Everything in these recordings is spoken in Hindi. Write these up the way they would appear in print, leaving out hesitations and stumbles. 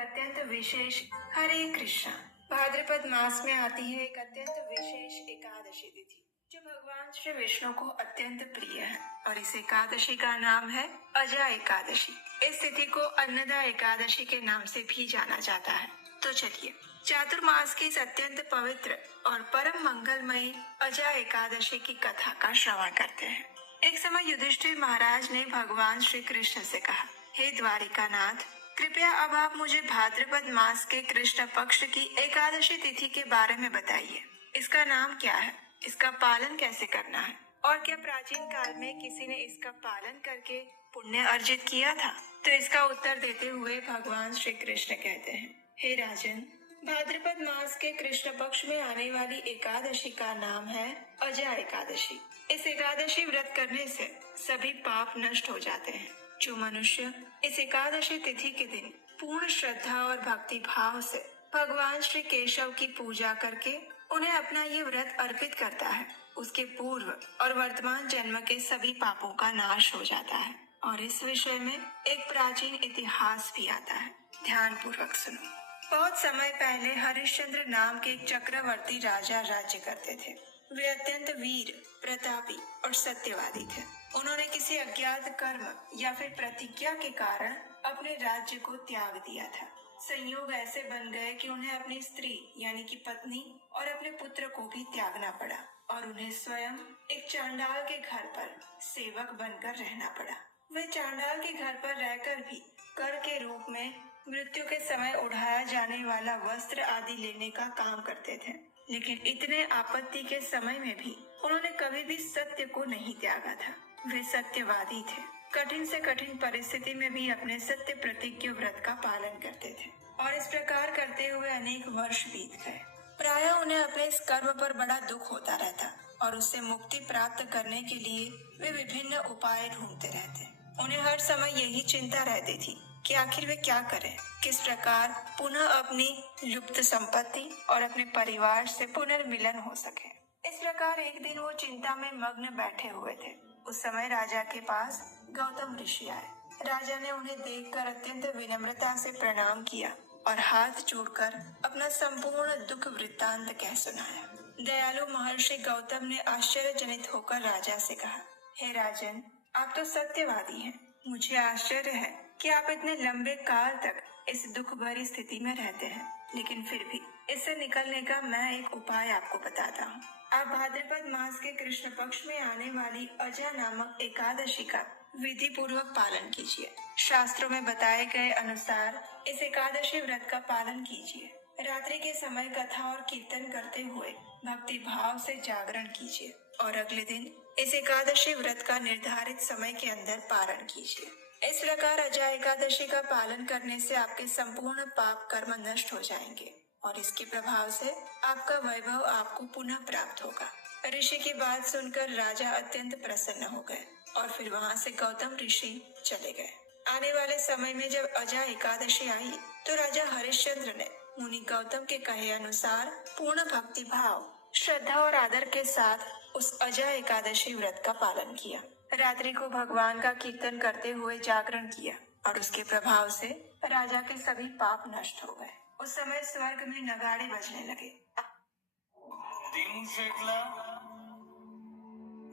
अत्यंत विशेष हरे कृष्णा भाद्रपद मास में आती है एक अत्यंत विशेष एकादशी तिथि जो भगवान श्री विष्णु को अत्यंत प्रिय है और इस एकादशी का नाम है अजा एकादशी। इस तिथि को अन्नदा एकादशी के नाम से भी जाना जाता है। तो चलिए चातुर्मास की इस अत्यंत पवित्र और परम मंगलमयी अजा एकादशी की कथा का श्रवण करते हैं। एक समय युधिष्ठिर महाराज ने भगवान श्री कृष्ण से कहा, हे द्वारिकानाथ, कृपया अब आप मुझे भाद्रपद मास के कृष्ण पक्ष की एकादशी तिथि के बारे में बताइए। इसका नाम क्या है, इसका पालन कैसे करना है और क्या प्राचीन काल में किसी ने इसका पालन करके पुण्य अर्जित किया था? तो इसका उत्तर देते हुए भगवान श्री कृष्ण कहते हैं, हे राजन, भाद्रपद मास के कृष्ण पक्ष में आने वाली एकादशी का नाम है अजा एकादशी। इस एकादशी व्रत करने से सभी पाप नष्ट हो जाते हैं। जो मनुष्य इस एकादशी तिथि के दिन पूर्ण श्रद्धा और भक्ति भाव से भगवान श्री केशव की पूजा करके उन्हें अपना ये व्रत अर्पित करता है, उसके पूर्व और वर्तमान जन्म के सभी पापों का नाश हो जाता है। और इस विषय में एक प्राचीन इतिहास भी आता है, ध्यान पूर्वक सुनो। बहुत समय पहले हरिश्चंद्र नाम के एक चक्रवर्ती राजा राज्य करते थे। वे अत्यंत वीर, प्रतापी और सत्यवादी थे। उन्होंने किसी अज्ञात कर्म या फिर प्रतिज्ञा के कारण अपने राज्य को त्याग दिया था। संयोग ऐसे बन गए कि उन्हें अपनी स्त्री यानी कि पत्नी और अपने पुत्र को भी त्यागना पड़ा और उन्हें स्वयं एक चांडाल के घर पर सेवक बनकर रहना पड़ा। वे चांडाल के घर पर रहकर भी कर के रूप में मृत्यु के समय उड़ाया जाने वाला वस्त्र आदि लेने का काम करते थे। लेकिन इतने आपत्ति के समय में भी उन्होंने कभी भी सत्य को नहीं त्यागा था। वे सत्यवादी थे। कठिन से कठिन परिस्थिति में भी अपने सत्य प्रतिज्ञा व्रत का पालन करते थे और इस प्रकार करते हुए अनेक वर्ष बीत गए। प्रायः उन्हें अपने इस कर्म पर बड़ा दुख होता रहता और उससे मुक्ति प्राप्त करने के लिए वे विभिन्न उपाय ढूंढते रहते। उन्हें हर समय यही चिंता रहती थी कि आखिर वे क्या करें, किस प्रकार पुनः अपनी लुप्त संपत्ति और अपने परिवार से पुनर्मिलन हो सके। इस प्रकार एक दिन वो चिंता में मग्न बैठे हुए थे। उस समय राजा के पास गौतम ऋषि आए। राजा ने उन्हें देखकर अत्यंत विनम्रता से प्रणाम किया और हाथ जोड़कर अपना संपूर्ण दुख वृत्तांत कह सुनाया। दयालु महर्षि गौतम ने आश्चर्यजनित होकर राजा से कहा, हे राजन, आप तो सत्यवादी हैं। मुझे आश्चर्य है कि आप इतने लंबे काल तक इस दुख भरी स्थिति में रहते हैं, लेकिन फिर भी इससे निकलने का मैं एक उपाय आपको बताता हूँ। आप भाद्रपद मास के कृष्ण पक्ष में आने वाली अजा नामक एकादशी का विधि पूर्वक पालन कीजिए। शास्त्रों में बताए गए अनुसार इस एकादशी व्रत का पालन कीजिए। रात्रि के समय कथा और कीर्तन करते हुए भक्ति भाव से जागरण कीजिए और अगले दिन इस एकादशी व्रत का निर्धारित समय के अंदर पारण कीजिए। इस प्रकार अजा एकादशी का पालन करने से आपके संपूर्ण पाप कर्म नष्ट हो जाएंगे और इसके प्रभाव से आपका वैभव आपको पुनः प्राप्त होगा। ऋषि की बात सुनकर राजा अत्यंत प्रसन्न हो गए और फिर वहाँ से गौतम ऋषि चले गए। आने वाले समय में जब अजा एकादशी आई तो राजा हरिश्चंद्र ने मुनि गौतम के कहे अनुसार पूर्ण भक्ति भाव, श्रद्धा और आदर के साथ उस अजा एकादशी व्रत का पालन किया। रात्रि को भगवान का कीर्तन करते हुए जागरण किया और उसके प्रभाव से राजा के सभी पाप नष्ट हो गए। उस समय स्वर्ग में नगाड़े बजने लगे।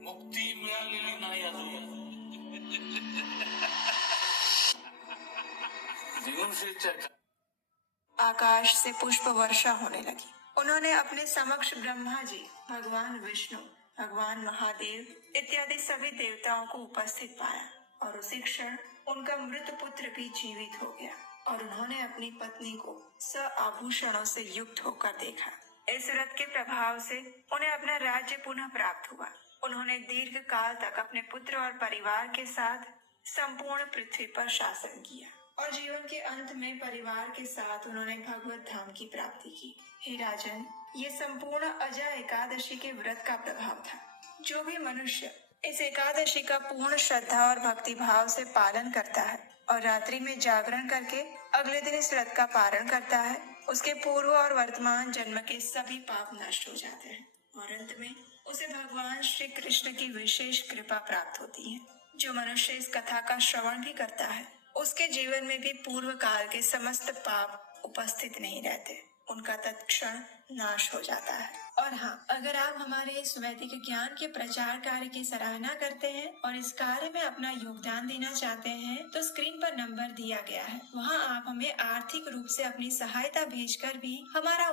मुक्ती मिळालेली नाही अजून. आकाश से पुष्प वर्षा होने लगी। उन्होंने अपने समक्ष ब्रह्मा जी, भगवान विष्णु, भगवान महादेव इत्यादि सभी देवताओं को उपस्थित पाया और उसी क्षण उनका मृत पुत्र भी जीवित हो गया और उन्होंने अपनी पत्नी को आभूषणों से युक्त होकर देखा। इस व्रत के प्रभाव से उन्हें अपना राज्य पुनः प्राप्त हुआ। उन्होंने दीर्घ काल तक अपने पुत्र और परिवार के साथ संपूर्ण पृथ्वी पर शासन किया और जीवन के अंत में परिवार के साथ उन्होंने भगवत धाम की प्राप्ति की। हे राजन, ये संपूर्ण अजा एकादशी के व्रत का प्रभाव था। जो भी मनुष्य इस एकादशी का पूर्ण श्रद्धा और भक्ति भाव से पालन करता है और रात्रि में जागरण करके अगले दिन इस व्रत का पारण करता है, उसके पूर्व और वर्तमान जन्म के सभी पाप नष्ट हो जाते हैं और अंत में उसे भगवान श्री कृष्ण की विशेष कृपा प्राप्त होती है। जो मनुष्य इस कथा का श्रवण भी करता है उसके जीवन में भी पूर्व काल के समस्त पाप उपस्थित नहीं रहते, उनका तत्क्षण नाश हो जाता है। और हाँ, अगर आप हमारे इस वैदिक ज्ञान के प्रचार कार्य की सराहना करते हैं और इस कार्य में अपना योगदान देना चाहते हैं तो स्क्रीन पर नंबर दिया गया है, वहाँ आप हमें आर्थिक रूप से अपनी सहायता भेजकर भी हमारा